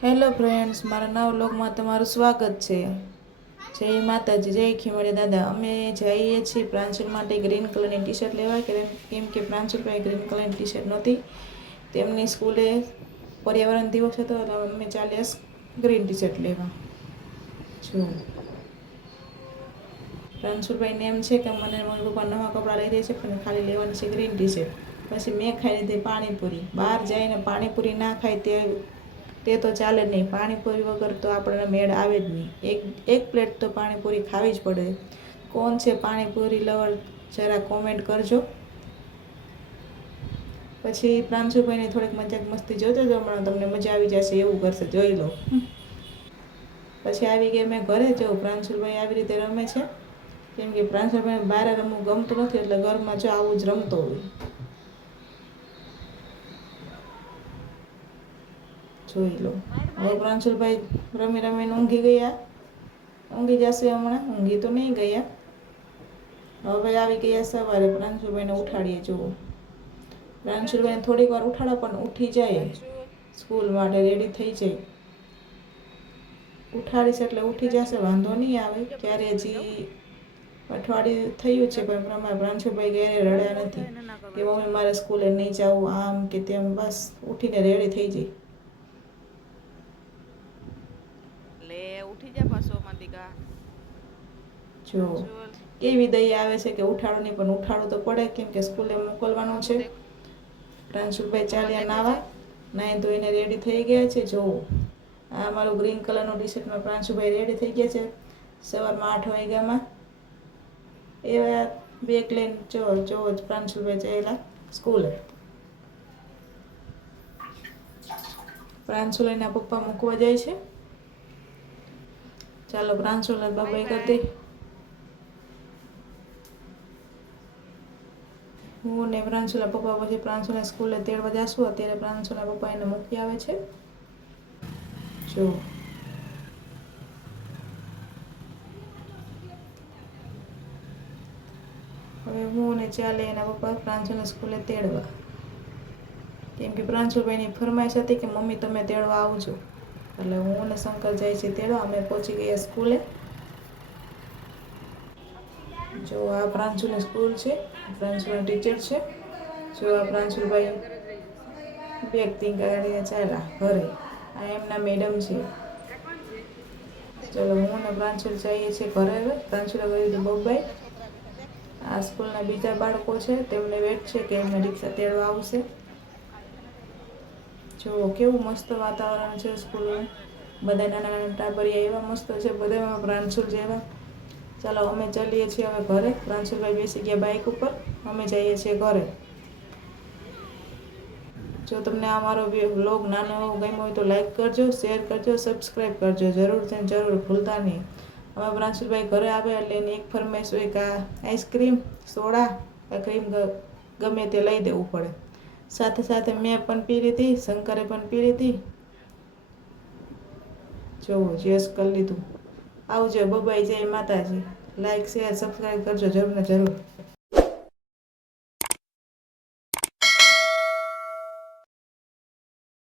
Hello friends, મારા નવા વ્લોગમાં તમારું સ્વાગત છે. જય માતાજી, જય ખીમડે દાદા. અમે જઈએ છીએ પ્રાંશુલ માટે ગ્રીન કલરની ટી શર્ટ લેવા, કેમ કે પ્રાંશુલ પાસે ગ્રીન કલરની ટી શર્ટ નહોતી. તેમની સ્કૂલે પર્યાવરણ દિવસ હતો એટલે અમે ચાલ્યા ગ્રીન ટી શર્ટ લેવા. જો પ્રાંશુલભાઈને એમ છે કે મને મમ્મી પપ્પા નવા કપડાં લઈ દે છે, પણ ખાલી લેવાની છે ગ્રીન ટી શર્ટ. પછી મેં ખાઈ લીધી પાણીપુરી. બહાર જઈને પાણીપુરી ના ખાય તે તો ચાલે જ નહીં. પાણીપુરી વગર તો આપણને મેળ આવે જ નહીં. એક પ્લેટ તો પાણીપુરી ખાવી જ પડે. કોણ છે પાણીપુરી લવર, જરા કોમેન્ટ કરજો. પછી પ્રાંશુભાઈની થોડીક મજાક મસ્તી જોજો, હમણાં તમને મજા આવી જશે એવું કરશે, જોઈ લો. પછી આવી ગઈ મેં ઘરે. જો પ્રાંશુભાઈ આવી રીતે રમે છે, કેમ કે પ્રાંશુભાઈને બહાર રમવું ગમતું નથી, એટલે ઘરમાં જો આવું જ રમતો હોય. જોઈ લો. હવે પ્રાંશુલભાઈ રમી રમીને ઊંઘી જશે હમણાં. ઊંઘી તો નહીં ગયા. હવે આવી ગયા સવારે. પ્રાંશુલભાઈને ઉઠાડીએ. જુઓ, પ્રાંશુલભાઈને થોડીક વાર ઉઠાડો પણ ઉઠી જાય, સ્કૂલ માટે રેડી થઈ જાય. ઉઠાડીશ એટલે ઉઠી જશે, વાંધો નહીં આવે. ત્યારે હજી અઠવાડિયું થયું છે, પણ અમારા પ્રાંશુલભાઈ ઘરે રડ્યા નથી કે મમ્મી મારે સ્કૂલે નહીં જવું, આમ કે તેમ. બસ ઉઠીને રેડી થઈ જાય. જો કેવી દયા આવે છે કે ઉઠાડો નહીં, પણ ઉઠાડવું તો પડે, કેમ કે સ્કૂલે મોકલવાનું છે. પ્રાંશુલભાઈ ચાલ્યા નાવા, નાહી ધોઈને રેડી થઈ ગયા છે. જો આ મારું ગ્રીન કલરનું ટી શર્ટમાં પ્રાંશુભાઈ રેડી થઈ ગયા છે. સવારમાં 8 વાગ્યામાં એવા બેગ લઈને જો પ્રાંશુલભાઈ ચાલ્યા સ્કૂલે. પ્રાંશુલના પપ્પા મૂકવા જાય છે. ચાલો પ્રાંશુલ બાબાઈ કરતી. હું ને પ્રાંશુલના પપ્પા પછી પ્રાંશુલને સ્કૂલે તેડવા જશું. અત્યારે પ્રાંશુલના પપ્પા એને મૂકી આવે છે. જો હવે હું ને ચાલે એના પપ્પા પ્રાંશુલને સ્કૂલે તેડવા, કેમ કે પ્રાંશુલભાઈની ફરમાઈશ હતી કે મમ્મી તમે તેડવા આવજો. એટલે હું ને શંકર જાય છે તેડવા. અમે પહોંચી ગયા સ્કૂલે. જો આ પ્રાંશુલની સ્કૂલ છે, પ્રાંશુલના ટીચર છે. જો આ પ્રાંશુલભાઈ બેગ ટીંગાડીને ચાલ્યા ઘરે. આ એમના મેડમ છે. ચલો હું ને પ્રાંશુલ જઈએ છીએ ઘરે. હવે પ્રાંશુલે કહ્યું હતું બબાઈ. આ સ્કૂલના બીજા બાળકો છે, તેમને વેટ છે કે એમને રિક્ષા તેડવા આવશે. જો કેવું મસ્ત વાતાવરણ છે સ્કૂલનું. બધા નાના નાના ટાબરિયા એવા મસ્ત છે, બધામાં પ્રાંશુલ જેવા. ચાલો અમે ચાલીએ છીએ હવે ઘરે. પ્રાંશુલભાઈ બેસી ગયા બાઇક ઉપર, અમે જઈએ છીએ ઘરે. જો તમને આ મારો વ્લોગ નાનો ગમ્યો હોય તો લાઈક કરજો, શેર કરજો, સબસ્ક્રાઈબ કરજો જરૂરથી જરૂર, ભૂલતા નહીં. અમે પ્રાંશુલભાઈ ઘરે આવે એટલે એની એક ફરમાઈશ હોય કે આઈસ્ક્રીમ, સોડા કે ક્રીમ ગમે તે લઈ દેવું પડે. સાથે સાથે મેં પણ પી લીધી, શંકરે પણ પી લીધી. જોવો જેસ કરી લીધું. આવજો બબાઈ, જય માતાજી. લાઈક શેર સબસ્ક્રાઈબ કરજો જરૂર ને જરૂર.